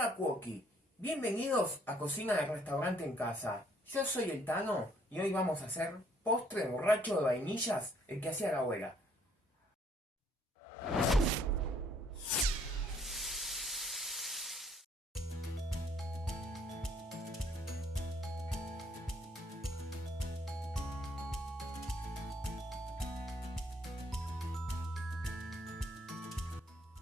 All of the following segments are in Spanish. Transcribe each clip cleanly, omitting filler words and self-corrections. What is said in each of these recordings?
Hola Cuoqui, bienvenidos a Cocina del Restaurante en Casa. Yo soy el Tano y hoy vamos a hacer postre borracho de vainillas, el que hacía la abuela.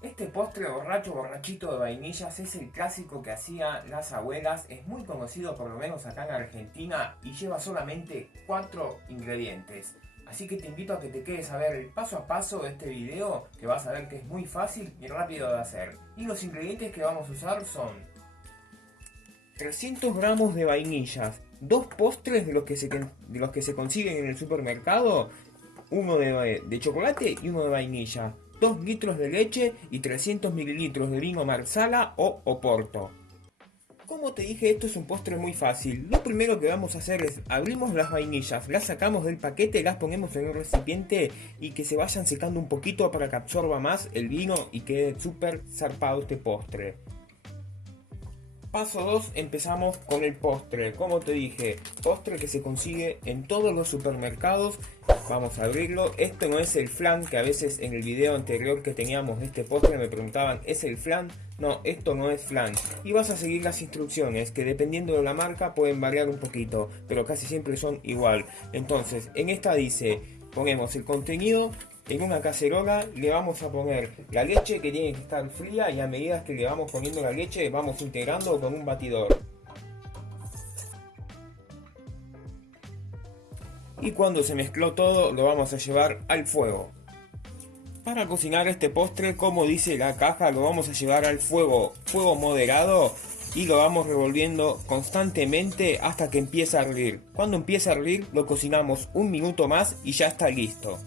Este postre borrachito de vainillas es el clásico que hacían las abuelas, es muy conocido por lo menos acá en Argentina y lleva solamente 4 ingredientes. Así que te invito a que te quedes a ver el paso a paso de este video, que vas a ver que es muy fácil y rápido de hacer. Y los ingredientes que vamos a usar son 300 gramos de vainillas, 2 postres de los que se consiguen en el supermercado, uno de chocolate y uno de vainilla, 2 litros de leche y 300 mililitros de vino Marsala o Oporto. Como te dije, esto es un postre muy fácil. Lo primero que vamos a hacer es abrimos las vainillas, las sacamos del paquete, las ponemos en un recipiente y que se vayan secando un poquito para que absorba más el vino y quede súper zarpado este postre. Paso 2, empezamos con el postre. Como te dije, postre que se consigue en todos los supermercados. Vamos a abrirlo. Esto no es el flan, que a veces en el video anterior que teníamos de este postre me preguntaban, ¿es el flan? No, esto no es flan. Y vas a seguir las instrucciones, que dependiendo de la marca pueden variar un poquito, pero casi siempre son igual. Entonces, en esta dice, ponemos el contenido. En una cacerola le vamos a poner la leche, que tiene que estar fría, y a medida que le vamos poniendo la leche vamos integrando con un batidor. Y cuando se mezcló todo lo vamos a llevar al fuego. Para cocinar este postre, como dice la caja, lo vamos a llevar al fuego moderado y lo vamos revolviendo constantemente hasta que empiece a hervir. Cuando empiece a hervir lo cocinamos un minuto más y ya está listo.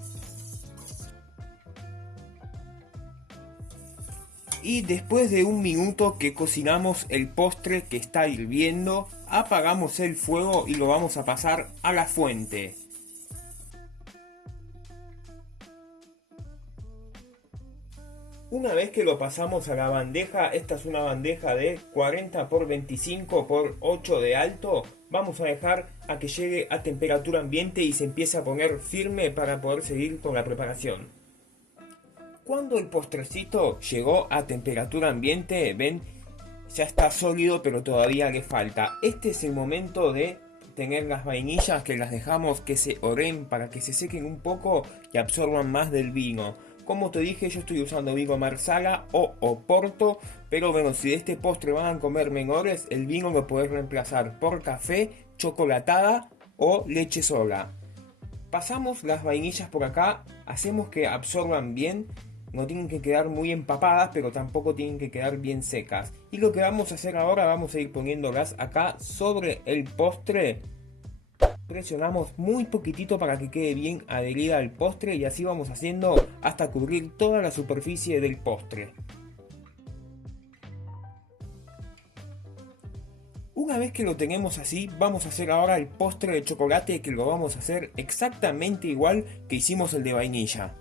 Y después de un minuto que cocinamos el postre que está hirviendo, apagamos el fuego y lo vamos a pasar a la fuente. Una vez que lo pasamos a la bandeja, esta es una bandeja de 40 x 25 x 8 de alto, vamos a dejar a que llegue a temperatura ambiente y se empiece a poner firme para poder seguir con la preparación. Cuando el postrecito llegó a temperatura ambiente, ven, ya está sólido pero todavía le falta. Este es el momento de tener las vainillas, que las dejamos que se oren para que se sequen un poco y absorban más del vino. Como te dije, yo estoy usando vino Marsala o Oporto, pero bueno, si de este postre van a comer menores, el vino lo podés reemplazar por café, chocolatada o leche sola. Pasamos las vainillas por acá, hacemos que absorban bien. No tienen que quedar muy empapadas, pero tampoco tienen que quedar bien secas. Y lo que vamos a hacer ahora, vamos a ir poniéndolas acá sobre el postre. Presionamos muy poquitito para que quede bien adherida al postre y así vamos haciendo hasta cubrir toda la superficie del postre. Una vez que lo tenemos así, vamos a hacer ahora el postre de chocolate, que lo vamos a hacer exactamente igual que hicimos el de vainilla.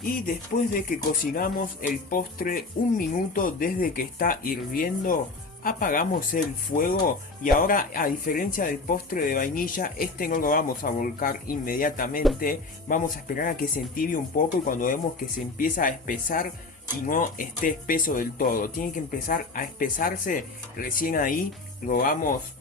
Y después de que cocinamos el postre un minuto desde que está hirviendo, apagamos el fuego y ahora, a diferencia del postre de vainilla, este no lo vamos a volcar inmediatamente. Vamos a esperar a que se entibie un poco y cuando vemos que se empieza a espesar y no esté espeso del todo, tiene que empezar a espesarse, recién ahí lo vamos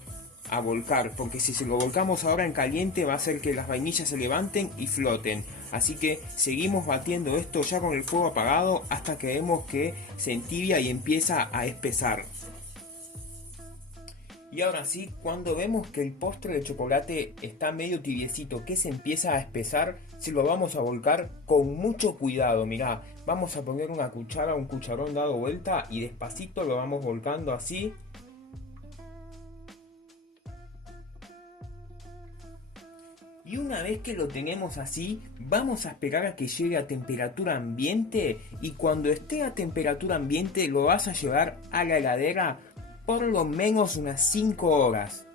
a volcar, porque si se lo volcamos ahora en caliente va a hacer que las vainillas se levanten y floten. Así que seguimos batiendo esto ya con el fuego apagado hasta que vemos que se entibia y empieza a espesar. Y ahora sí, cuando vemos que el postre de chocolate está medio tibiecito, que se empieza a espesar, se lo vamos a volcar con mucho cuidado. Mirá, vamos a poner una cuchara, un cucharón dado vuelta y despacito lo vamos volcando así. Y una vez que lo tenemos así, vamos a esperar a que llegue a temperatura ambiente y cuando esté a temperatura ambiente lo vas a llevar a la heladera por lo menos unas 5 horas.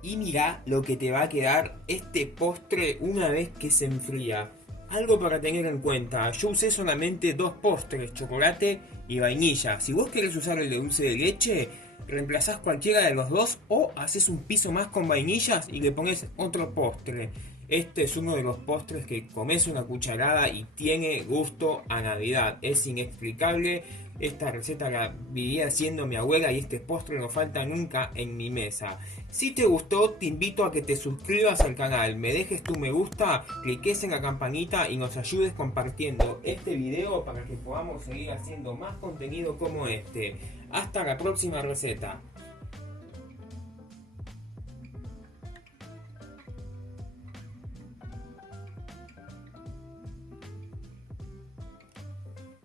Y mirá lo que te va a quedar este postre una vez que se enfría. Algo para tener en cuenta, yo usé solamente dos postres, chocolate y vainilla. Si vos querés usar el de dulce de leche, reemplazás cualquiera de los dos o haces un piso más con vainillas y le pones otro postre. Este es uno de los postres que comes una cucharada y tiene gusto a Navidad. Es inexplicable. Esta receta la vivía haciendo mi abuela y este postre no falta nunca en mi mesa. Si te gustó, te invito a que te suscribas al canal, me dejes tu me gusta, cliques en la campanita y nos ayudes compartiendo este video para que podamos seguir haciendo más contenido como este. Hasta la próxima receta.